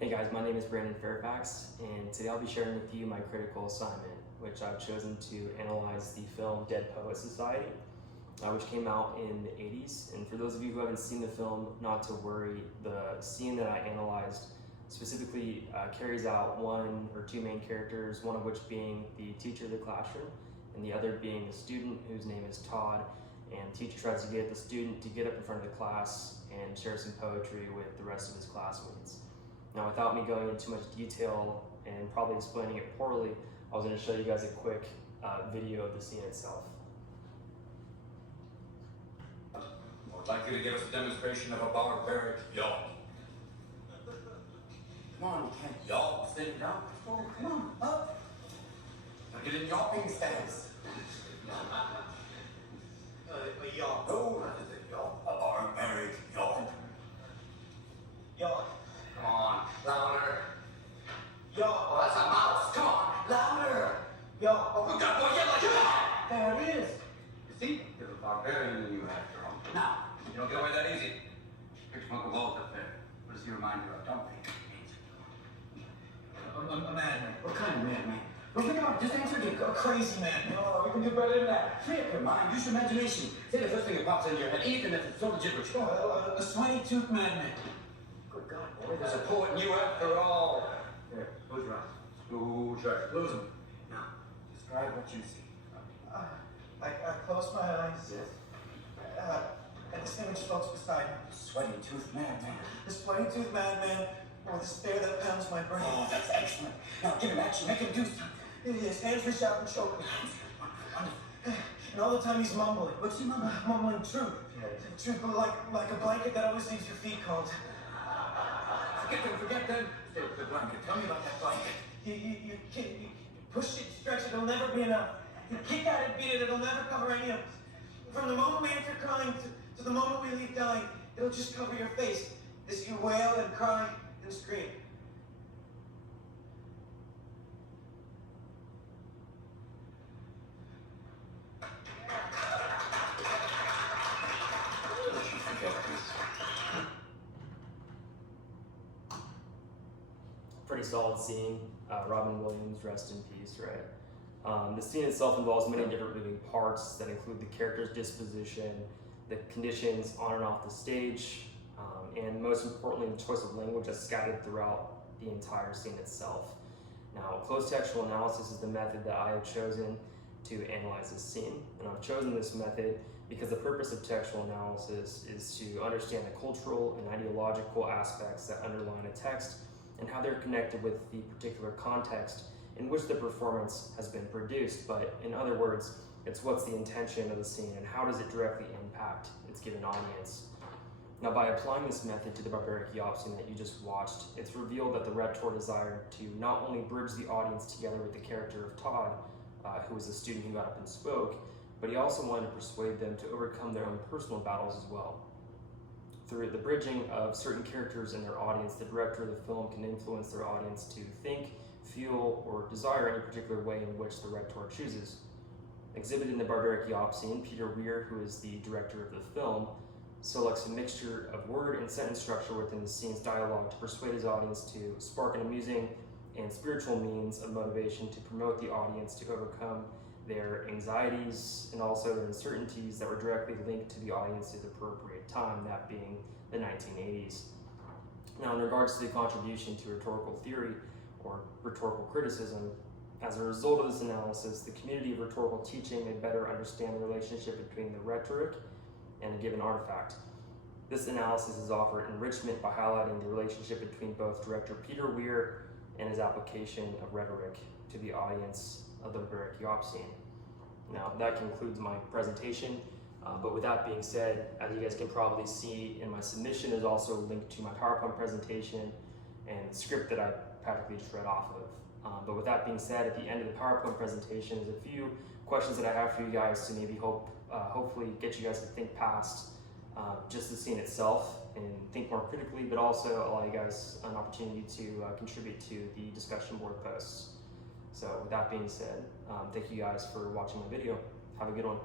Hey guys, my name is Brandon Fairfax, and today I'll be sharing with you my critical assignment, which I've chosen to analyze the film Dead Poets Society, which came out in the 80s. And for those of you who haven't seen the film, not to worry, the scene that I analyzed specifically carries out one or two main characters, one of which being the teacher of the classroom, and the other being the student whose name is Todd. And the teacher tries to get the student to get up in front of the class and share some poetry with the rest of his classmates. Now, without me going into too much detail and probably explaining it poorly, I was going to show you guys a quick video of the scene itself. I'd like you to give us a demonstration of a barbaric yawp. Come on, Ken. Yawp? Sit down. Oh, come on, up. Now get in yawping stance. A yawp. No, that is a yawp. A barbaric yawp. Yawp. Come on, louder. Yawp. Oh, that's a mouse. Come on, louder. Yawp. Oh, good God, boy, yell like that. There it is. You see, you're a barbarian and you after all. Now, You don't get away that easy. picture my walls up there. What does he remind you of? Don't think. A madman. What kind of man, man? Well, think about it. Just answer it. A crazy man. Oh, you can do better than that. Free up your mind. Use your imagination. Say the first thing that pops into your head, even if it's so gibberish. Go ahead. A swiny-toothed madman. Good God, boy, there's a poet in you after all. Here, close your eyes. Close your eyes. Close them. Now, describe what you see. I close my eyes. Yes. And this image floats beside me. Sweaty-toothed madman. This swiny-toothed madman with a stare that pounds my brain. Oh, that's excellent. Now give him action. Make him do something. His hands reach out and choke me. And all the time he's mumbling. What's he mumbling? Mumbling truth. Yes. Truth, like a blanket that always leaves your feet cold. Forget them. Stay with the blanket. Tell me about that blanket. You push it, stretch it, it'll never be enough. You kick at it, beat it, it'll never cover any of us. From the moment we enter crying to the moment we leave dying, it'll just cover your face as you wail and cry and scream. Pretty solid scene. Robin Williams, rest in peace, right? The scene itself involves many different moving parts that include the character's disposition, the conditions on and off the stage, and most importantly, the choice of language that's scattered throughout the entire scene itself. Now, close textual analysis is the method that I have chosen to analyze this scene, and I've chosen this method because the purpose of textual analysis is to understand the cultural and ideological aspects that underline a text and how they're connected with the particular context in which the performance has been produced. But in other words, it's what's the intention of the scene and how does it directly impact its given audience. Now, by applying this method to the Barbaric Yawp scene that you just watched, it's revealed that the rhetor desired to not only bridge the audience together with the character of Todd, who was a student who got up and spoke, but he also wanted to persuade them to overcome their own personal battles as well. Through the bridging of certain characters in their audience, the director of the film can influence their audience to think, feel, or desire any particular way in which the rhetor chooses. Exhibited in the Barbaric Yawp scene, Peter Weir, who is the director of the film, selects a mixture of word and sentence structure within the scene's dialogue to persuade his audience to spark an amusing and spiritual means of motivation to promote the audience to overcome their anxieties and also their uncertainties that were directly linked to the audience's appropriate time, that being the 1980s. Now, in regards to the contribution to rhetorical theory or rhetorical criticism, as a result of this analysis, the community of rhetorical teaching may better understand the relationship between the rhetoric and a given artifact. This analysis has offered enrichment by highlighting the relationship between both director Peter Weir and his application of rhetoric to the audience of the Barbaric Yawp scene. Now, that concludes my presentation, but with that being said, as you guys can probably see in my submission is also linked to my PowerPoint presentation and the script that I practically just read off of. But with that being said, at the end of the PowerPoint presentation is a few questions that I have for you guys to maybe hopefully get you guys to think past just the scene itself and think more critically, but also allow you guys an opportunity to contribute to the discussion board posts. So with that being said, thank you guys for watching my video. Have a good one.